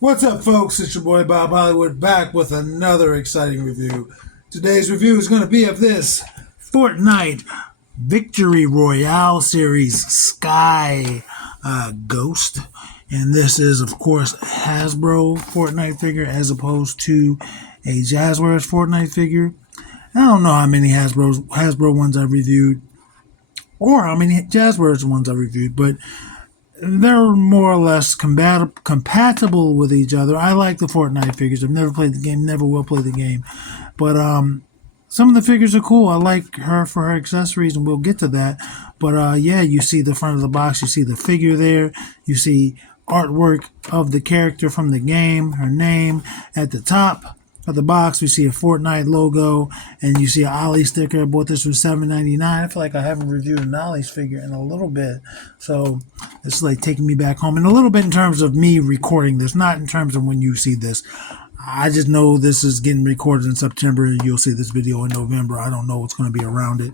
What's up, folks? It's your boy Bob Hollywood back with another exciting review. Today's review is going to be of this Fortnite Victory Royale series Skye Ghost. And this is, of course, a Hasbro Fortnite figure as opposed to a Jazzwares Fortnite figure. I don't know how many Hasbro ones I've reviewed or how many Jazzwares ones I've reviewed, but they're more or less compatible with each other. I like the Fortnite figures. I've never played the game, never will play the game, but some of the figures are cool. I like her for her accessories, and we'll get to that. But yeah, you see the front of the box, you see the figure there, you see artwork of the character from the game, her name at the top of the box. We see a Fortnite logo, and you see an Ollie sticker. I bought this for $7.99. I feel like I haven't reviewed an Ollie's figure in a little bit, so it's like taking me back home. And a little bit in terms of me recording this, not in terms of when you see this. I just know this is getting recorded in September. You'll see this video in November. I don't know what's going to be around it.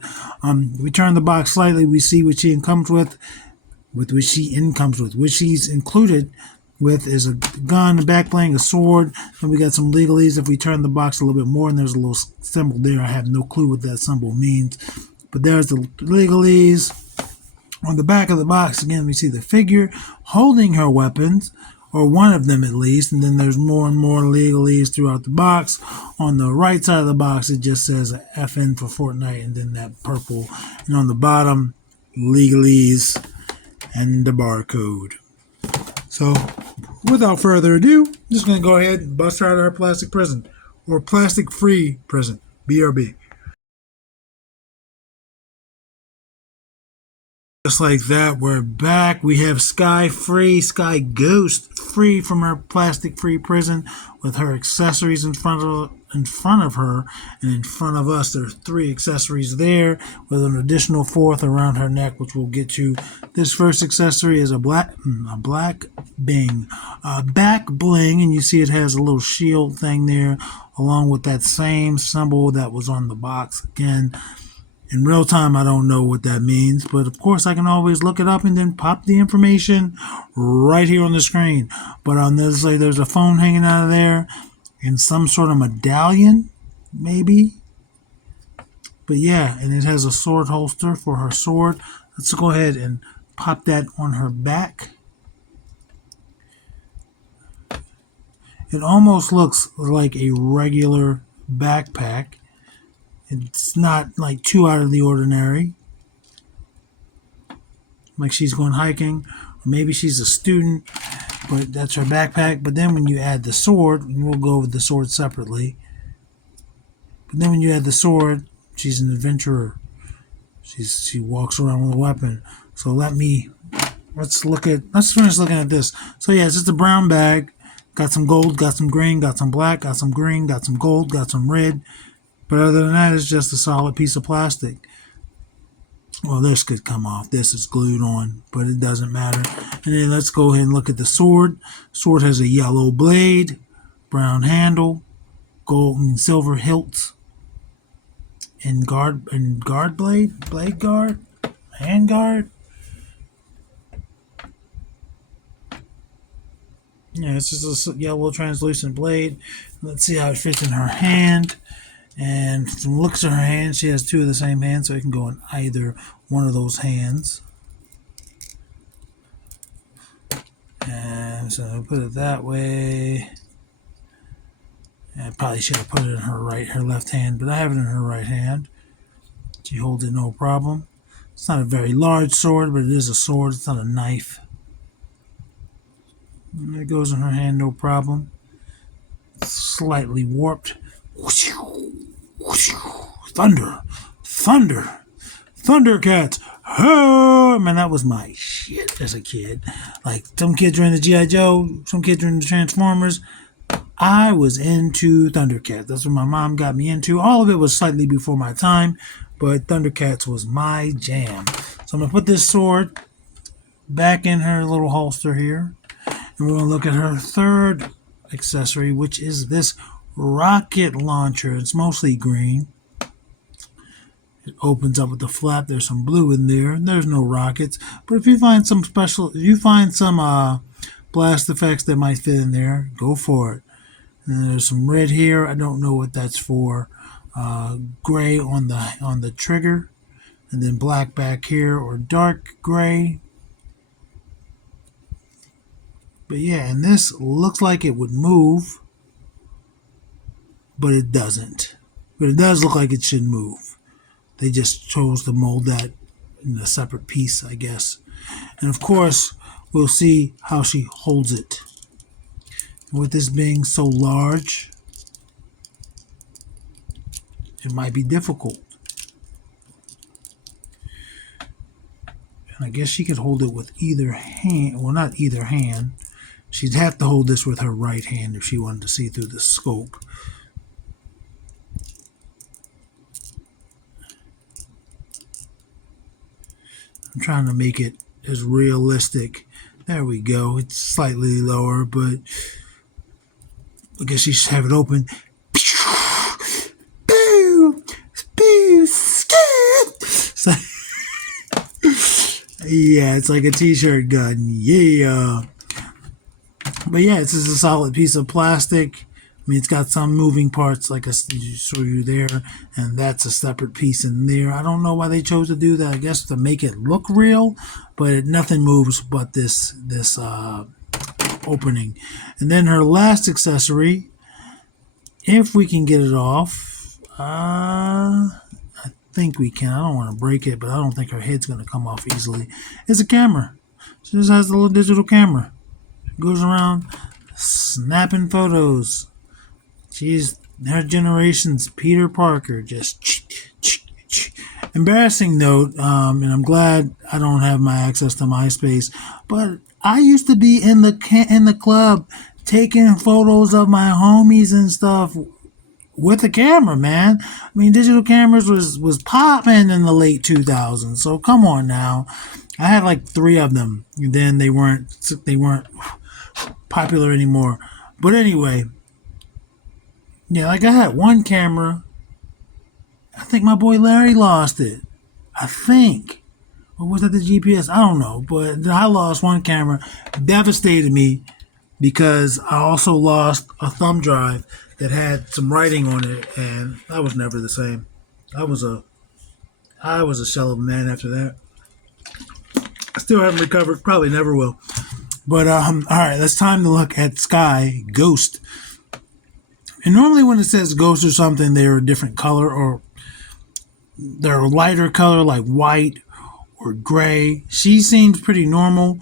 We turn the box slightly. We see what she comes with which she's included with is a gun, a back bling, a sword. Then we got some legalese. If we turn the box a little bit more, and there's a little symbol there. I have no clue what that symbol means. But there's the legalese. On the back of the box, again, we see the figure holding her weapons, or one of them at least, and then there's more and more legalese throughout the box. On the right side of the box, it just says FN for Fortnite, and then that purple. And on the bottom, legalese and the barcode. So, without further ado, I'm just going to go ahead and bust her out of her plastic prison, or plastic-free prison, BRB. Just like that, we're back. We have Skye free, Skye Ghost free from her plastic-free prison with her accessories in front of her, and in front of us. There's 3 accessories there with an additional 4th around her neck, which we'll get to. This first accessory is a back bling, and you see it has a little shield thing there, along with that same symbol that was on the box again. In real time, I don't know what that means, but of course I can always look it up and then pop the information right here on the screen. But on this side, there's a phone hanging out of there and some sort of medallion, maybe. But yeah, and it has a sword holster for her sword. Let's go ahead and pop that on her back. It almost looks like a regular backpack. It's not like too out of the ordinary. Like she's going hiking, or maybe she's a student, but that's her backpack. But then when you add the sword, and we'll go over the sword separately. But then when you add the sword, she's an adventurer. She walks around with a weapon. So let's finish looking at this. So yeah, it's just a brown bag. Got some gold, got some green, got some black, got some green, got some gold, got some red. But other than that, it's just a solid piece of plastic. Well, this could come off. This is glued on, but it doesn't matter. And then let's go ahead and look at the sword. Sword has a yellow blade, brown handle, gold and silver hilts, and blade guard, hand guard. Yeah, it's just a yellow translucent blade. Let's see how it fits in her hand. And from the looks of her hand, she has 2 of the same hand, so it can go in either one of those hands. And so I'll put it that way. I probably should have put it in her left hand, but I have it in her right hand. She holds it no problem. It's not a very large sword, but it is a sword. It's not a knife. And it goes in her hand no problem. It's slightly warped. Thunder, Thundercats. Oh man, that was my shit as a kid. Like some kids are into G.I. Joe, some kids are into Transformers. I was into Thundercats. That's what my mom got me into. All of it was slightly before my time, but Thundercats was my jam. So I'm gonna put this sword back in her little holster here, and we're gonna look at her third accessory, which is this rocket launcher. It's mostly green. It opens up with the flap. There's some blue in there. There's no rockets, but if you find some blast effects that might fit in there. Go for it. And there's some red here. I don't know what that's for. Gray on the trigger, and then black back here, or dark gray. But yeah, and this looks like it would move, but it doesn't. But it does look like it should move. They just chose to mold that in a separate piece, I guess. And of course, we'll see how she holds it. With this being so large, it might be difficult. And I guess she could hold it with either hand. Well, not either hand. She'd have to hold this with her right hand if she wanted to see through the scope. I'm trying to make it as realistic. There we go. It's slightly lower, but I guess she should have it open. So, yeah, it's like a t-shirt gun. Yeah. But yeah, it's just a solid piece of plastic. I mean, it's got some moving parts, like I show you there, and that's a separate piece in there. I don't know why they chose to do that. I guess to make it look real, but nothing moves but this opening. And then her last accessory, if we can get it off, I think we can. I don't want to break it, but I don't think her head's going to come off easily. It's a camera. She just has a little digital camera. It goes around snapping photos. She's her generation's Peter Parker. Just embarrassing note, and I'm glad I don't have my access to MySpace, but I used to be in the club taking photos of my homies and stuff with a camera, man. I mean, digital cameras was popping in the late 2000s. So come on now. I had like 3 of them, and then they weren't popular anymore. But anyway, yeah, like I had one camera. I think my boy Larry lost it. I think. Or was that the GPS? I don't know. But I lost one camera. Devastated me because I also lost a thumb drive that had some writing on it, and I was never the same. I was a shell of a man after that. I still haven't recovered. Probably never will. But all right, it's time to look at Skye Ghost. And normally when it says ghost or something, they're a different color, or they're a lighter color like white or gray. She seems pretty normal.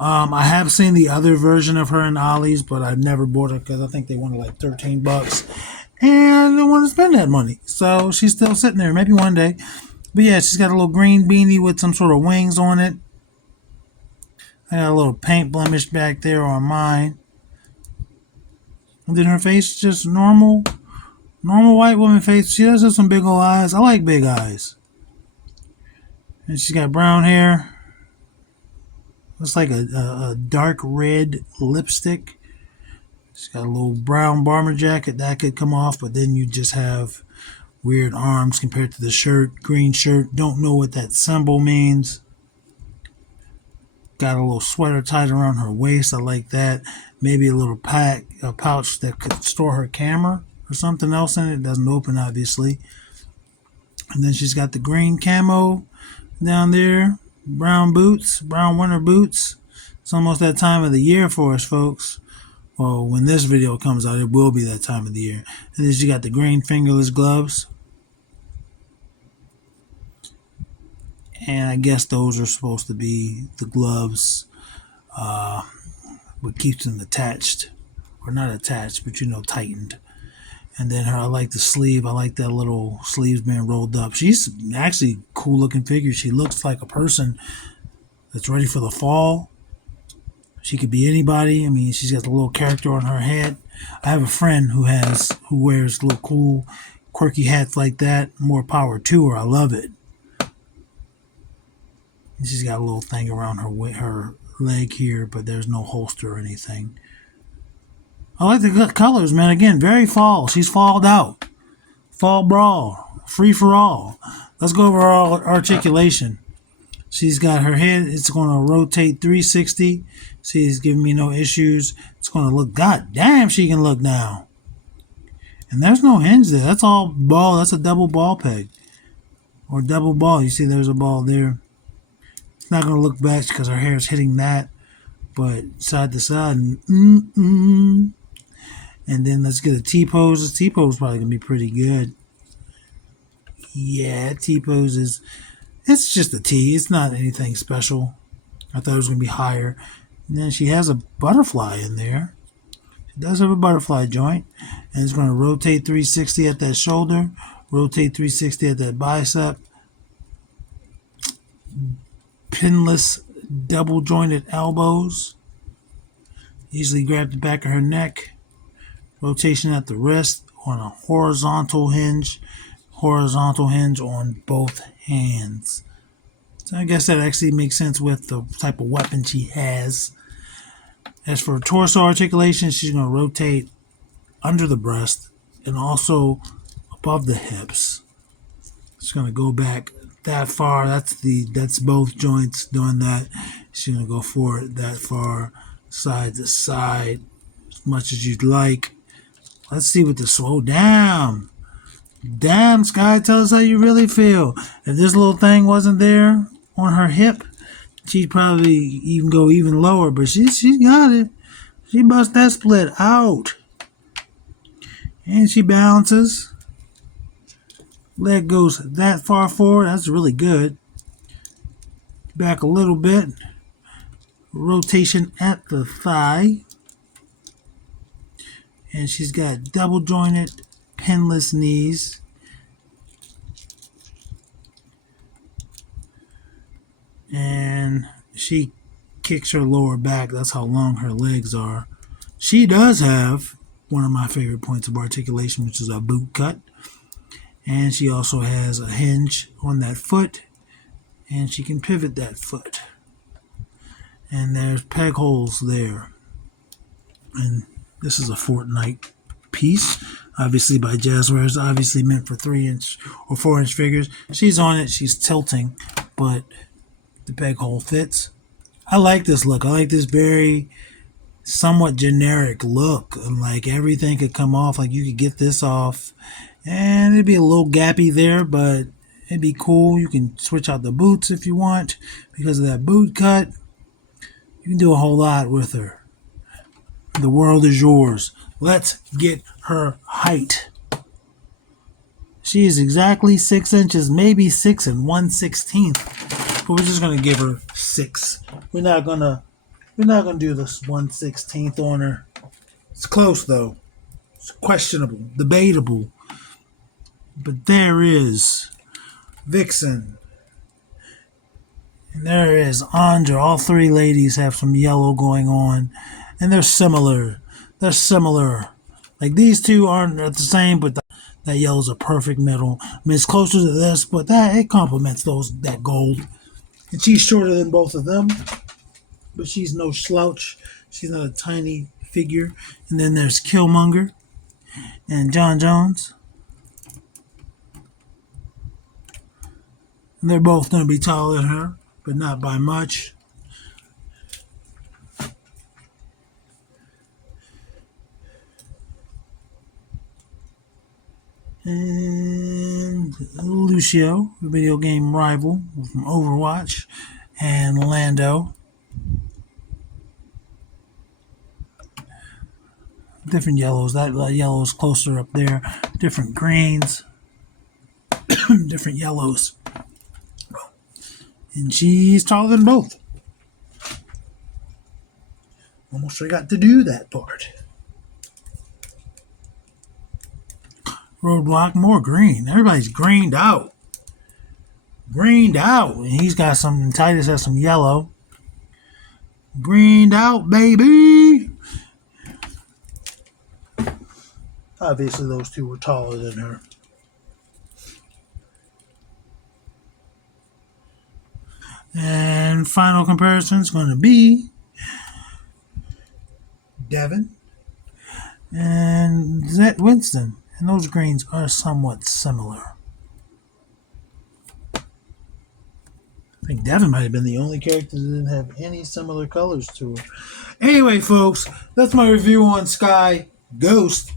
I have seen the other version of her in Ollie's, but I've never bought it because I think they wanted like $13. And I don't want to spend that money. So she's still sitting there. Maybe one day. But yeah, she's got a little green beanie with some sort of wings on it. I got a little paint blemish back there on mine. And then her face is just normal white woman face. She does have some big old eyes. I like big eyes. And she's got brown hair. Looks like a dark red lipstick. She's got a little brown bomber jacket. That could come off, but then you just have weird arms compared to the shirt. Green shirt. Don't know what that symbol means. Got a little sweater tied around her waist. I like that. Maybe a little pouch that could store her camera or something else in it. It doesn't open, obviously. And then she's got the green camo down there. Brown boots, brown winter boots. It's almost that time of the year for us, folks. Well, when this video comes out, it will be that time of the year. And then she got the green fingerless gloves. And I guess those are supposed to be the gloves, what keeps them attached. Or not attached, but tightened. And then I like the sleeve. I like that little sleeves being rolled up. She's actually a cool looking figure. She looks like a person that's ready for the fall. She could be anybody. I mean, she's got the little character on her head. I have a friend who wears little cool, quirky hats like that. More power to her. I love it. And she's got a little thing around her leg here, but there's no holster or anything. I like the colors, man. Again, very fall. She's falled out. Fall brawl. Free for all. Let's go over our articulation. She's got her head. It's going to rotate 360. See, it's giving me no issues. It's going to look. God damn, she can look now. And there's no hinge there. That's all ball. That's a double ball peg. Or double ball. You see there's a ball there. It's not going to look back because her hair is hitting that. But side to side. And then let's get a T-pose. The T-pose is probably going to be pretty good. Yeah, T-pose is... It's just a T. It's not anything special. I thought it was going to be higher. And then she has a butterfly in there. She does have a butterfly joint. And it's going to rotate 360 at that shoulder. Rotate 360 at that bicep. Pinless double jointed elbows. Easily grab the back of her neck. Rotation at the wrist on a horizontal hinge. Horizontal hinge on both hands. So I guess that actually makes sense with the type of weapon she has. As for torso articulation, she's going to rotate under the breast and also above the hips. It's going to go back that far. That's both joints doing that. She's going to go forward that far, side to side, as much as you'd like. Let's see what the slow down. Damn, Skye, tell us how you really feel. If this little thing wasn't there on her hip, she'd probably even go even lower, but she got it. She busts that split out. And she bounces. Leg goes that far forward. That's really good. Back a little bit. Rotation at the thigh. And she's got double jointed, pinless knees. And she kicks her lower back. That's how long her legs are. She does have one of my favorite points of articulation, which is a boot cut. And she also has a hinge on that foot. And she can pivot that foot. And there's peg holes there. And this is a Fortnite piece, obviously by Jazzware. It's obviously meant for 3-inch or 4-inch figures. She's on it. She's tilting, but the peg hole fits. I like this look. I like this very somewhat generic look. Like everything could come off. Like you could get this off, and it'd be a little gappy there, but it'd be cool. You can switch out the boots if you want because of that boot cut. You can do a whole lot with her. The world is yours. Let's get her height. She is exactly 6 inches, maybe 6 1/16. But we're just gonna give her 6. We're not gonna do this 1/16 on her. It's close though. It's questionable, debatable. But there is Vixen. And there is Andra. All three ladies have some yellow going on. And they're similar. They're similar. Like these two aren't the same, but that yellow's a perfect middle. I mean, it's closer to this, but it complements that gold. And she's shorter than both of them, but she's no slouch. She's not a tiny figure. And then there's Killmonger and John Jones. And they're both going to be taller than her, but not by much. And Lucio, the video game rival from Overwatch, and Lando. Different yellows. That yellow is closer up there. Different greens. Different yellows. And she's taller than both. Almost forgot to do that part. Roadblock, more green. Everybody's greened out. Greened out. And he's got some, Titus has some yellow. Greened out, baby. Obviously, those two were taller than her. And final comparison is going to be Devin and Zet Winston. And those greens are somewhat similar. I think Devin might have been the only character that didn't have any similar colors to her. Anyway, folks, that's my review on Skye Ghost.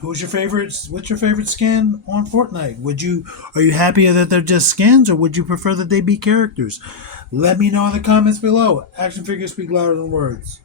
Who's your favorite? What's your favorite skin on Fortnite? Are you happy that they're just skins, or would you prefer that they be characters? Let me know in the comments below. Action figures speak louder than words.